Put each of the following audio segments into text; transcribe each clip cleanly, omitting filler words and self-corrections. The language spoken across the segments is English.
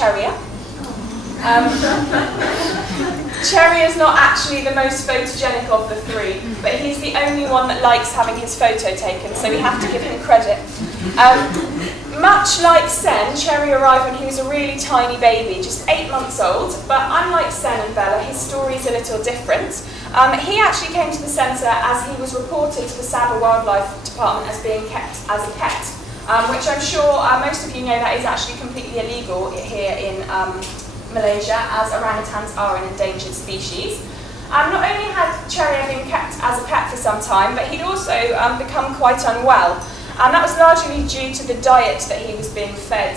Cherrier. Cherrier is not actually the most photogenic of the three, but he's the only one that likes having his photo taken, so we have to give him credit. Much like Sen, Cherry arrived when he was a really tiny baby, just 8 months old, but unlike Sen and Bella, his story is a little different. He actually came to the centre as he was reported to the Sabah Wildlife Department as being kept as a pet, which I'm sure most of you know that is actually completely illegal here in Malaysia, as orangutans are an endangered species. Not only had Cherrier been kept as a pet for some time, but he'd also become quite unwell. And that was largely due to the diet that he was being fed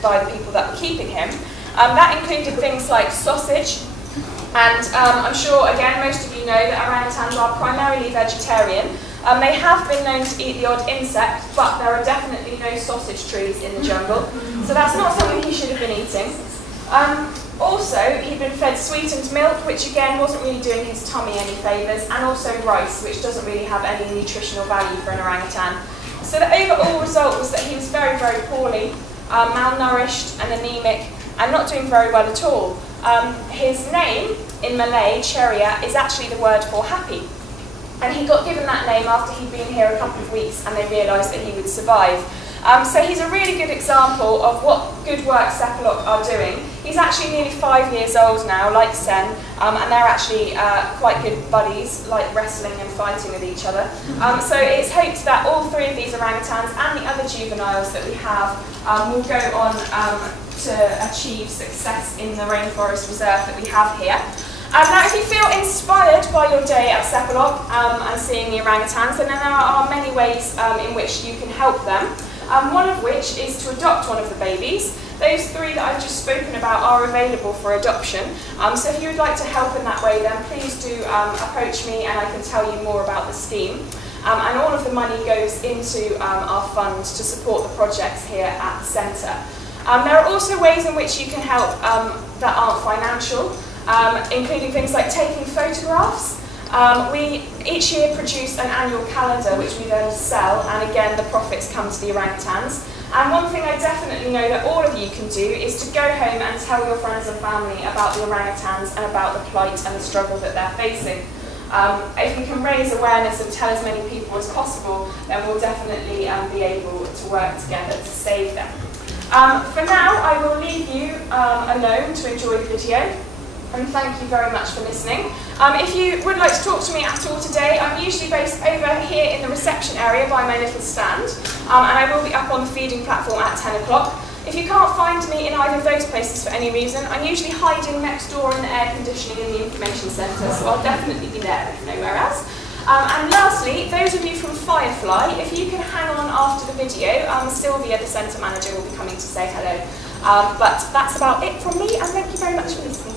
by the people that were keeping him. That included things like sausage, and I'm sure, again, most of you know that orangutans are primarily vegetarian. They have been known to eat the odd insect, but there are definitely no sausage trees in the jungle, so that's not something he should have been eating. Also, he'd been fed sweetened milk, which again wasn't really doing his tummy any favours, and also rice, which doesn't really have any nutritional value for an orangutan. So the overall result was that he was very, very poorly, malnourished and anemic, and not doing very well at all. His name in Malay, Cherrier, is actually the word for happy. And he got given that name after he'd been here a couple of weeks and they realised that he would survive. So he's a really good example of what good work Sepalok are doing. He's actually nearly 5 years old now, like Sen, and they're actually quite good buddies, like wrestling and fighting with each other. So it's hoped that all three of these orangutans and the other juveniles that we have will go on to achieve success in the rainforest reserve that we have here. Now, if you feel inspired by your day at Sepalok and seeing the orangutans, then there are many ways in which you can help them. One of which is to adopt one of the babies. Those three that I've just spoken about are available for adoption. So if you would like to help in that way, then please do approach me and I can tell you more about the scheme. And all of the money goes into our fund to support the projects here at the centre. There are also ways in which you can help that aren't financial, including things like taking photographs. We each year produce an annual calendar which we then sell, and again the profits come to the orangutans. And one thing I definitely know that all of you can do is to go home and tell your friends and family about the orangutans and about the plight and the struggle that they're facing. If we can raise awareness and tell as many people as possible, then we'll definitely be able to work together to save them. For now, I will leave you alone to enjoy the video. And thank you very much for listening. If you would like to talk to me at all today, I'm usually based over here in the reception area by my little stand, and I will be up on the feeding platform at 10 o'clock. If you can't find me in either of those places for any reason, I'm usually hiding next door in the air conditioning in the information centre, so I'll definitely be there if nowhere else. And lastly, those of you from Firefly, if you can hang on after the video, Sylvia, the centre manager, will be coming to say hello. But that's about it from me, and thank you very much for listening.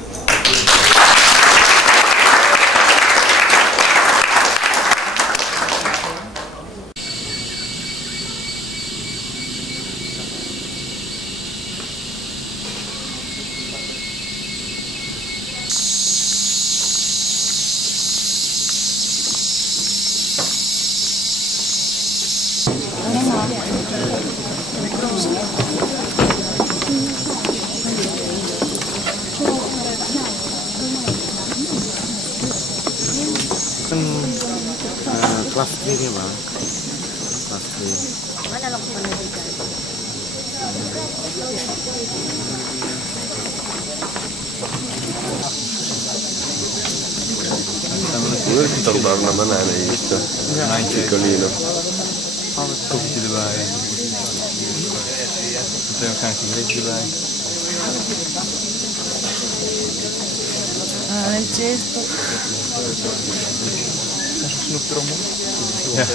Kelas 3 nih bang, kelas 3. Mana lo kemana juga? Tornare una banana vista, piccolino. Kopje erbij. Meteen gaan sigaretje erbij. Snoeptrommel. Ja.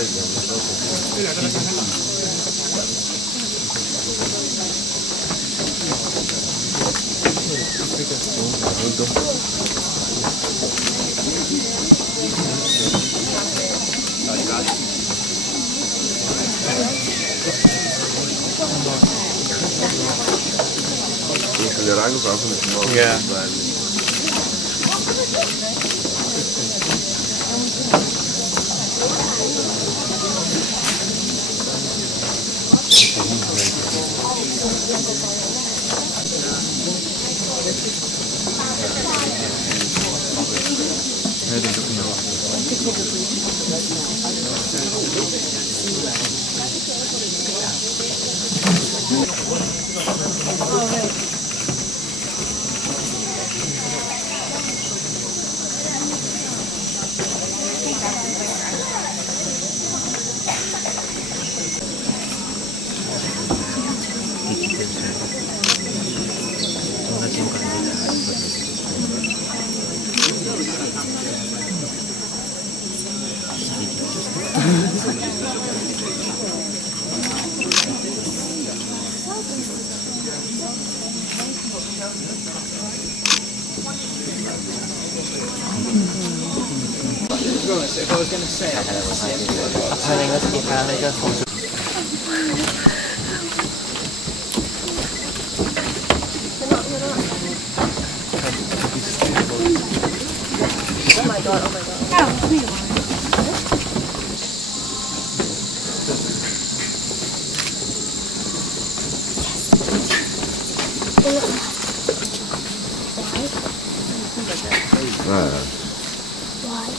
Le rago proprio nel modo belli.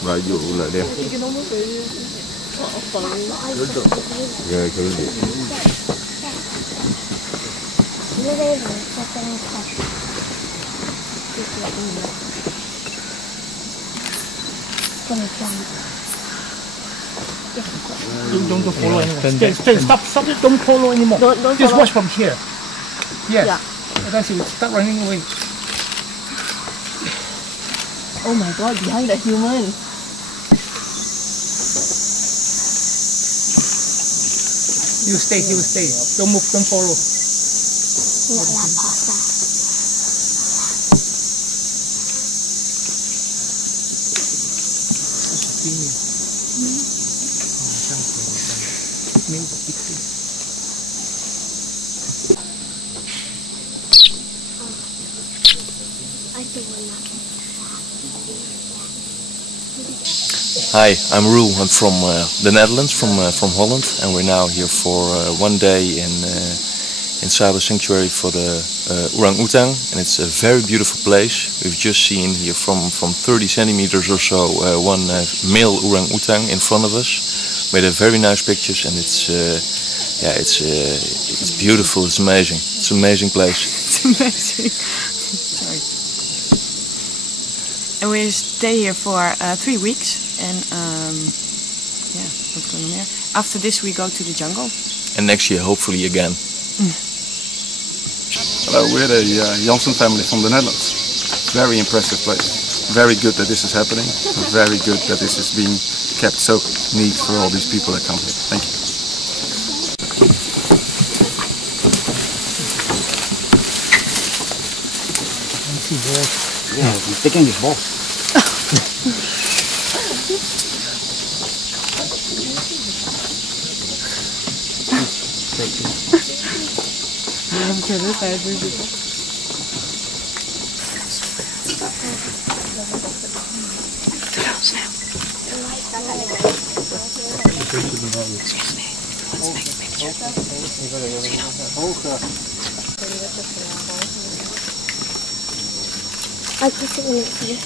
Và dụ là đen. Ghê cái gì? Don't follow anymore. Stay, stop, don't follow anymore. Just watch from here. Yes. Yeah. That's it. Stop running away. Oh my god, behind the human. You stay, he will stay. Don't move, don't follow. Hi, I'm Roel. I'm from the Netherlands, from Holland, and we're now here for 1 day in Saba Sanctuary for the orang-utang, and it's a very beautiful place. We've just seen here from 30 centimeters or so one male orang-utang in front of us. Made a very nice pictures, and it's beautiful. It's amazing. It's an amazing place. It's amazing. Sorry. And we stay here for 3 weeks. And yeah, what's going on there? After this we go to the jungle. And next year hopefully again. Hello, we're the Janssen family from the Netherlands. Very impressive place. Very good that this is happening. Very good that this is being kept so neat for all these people that come here. Thank you. Yeah, he's sticking his balls. Excuse me, let's make a picture. I put it when it's here.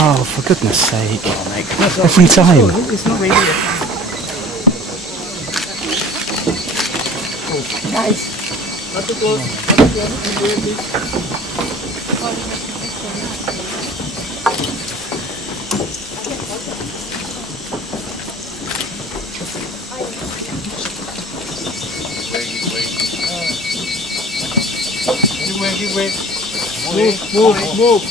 Oh, for goodness sake. Every time. It's not ready. Guys. Give way. Move.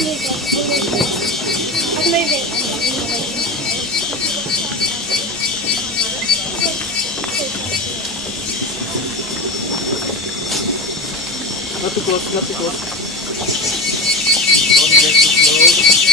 Not too close, not too close. Don't get too close.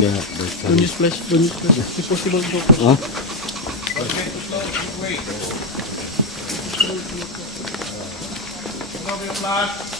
Yeah, Don't use flash, don't use flash. It's possible to go. Huh? Don't get too close, just wait. Turn off your flash.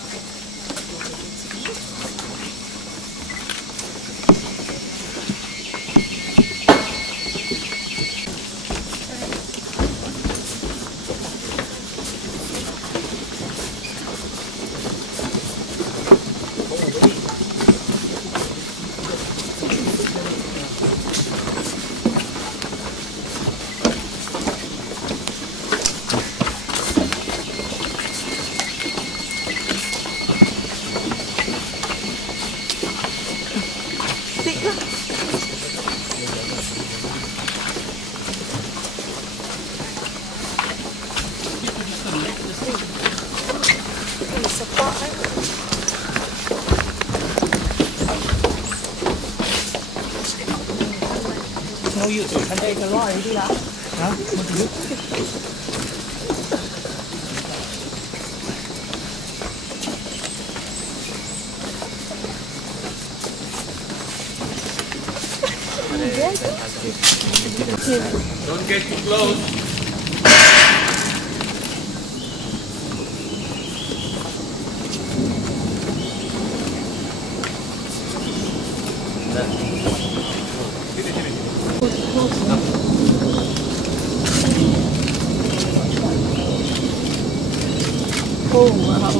No use. And take a line. Huh? What do you do? Don't get too close. Oh wow.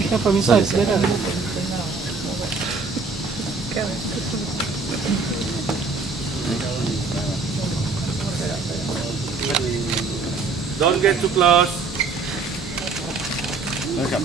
Yeah, from inside. Don't get too close. Welcome.